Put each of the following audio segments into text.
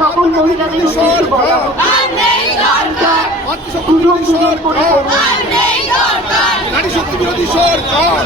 সকল মহিলাদের নারী শক্তি বিরোধী সরকার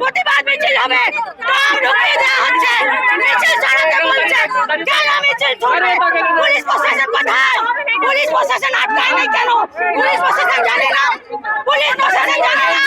প্রতিবাদ মিছিল হবে, পুলিশ প্রশাসন কোথায়? পুলিশ প্রশাসন আটকায় নাই কেন? পুলিশ প্রশাসন জানে না, পুলিশ প্রশাসন জানে না।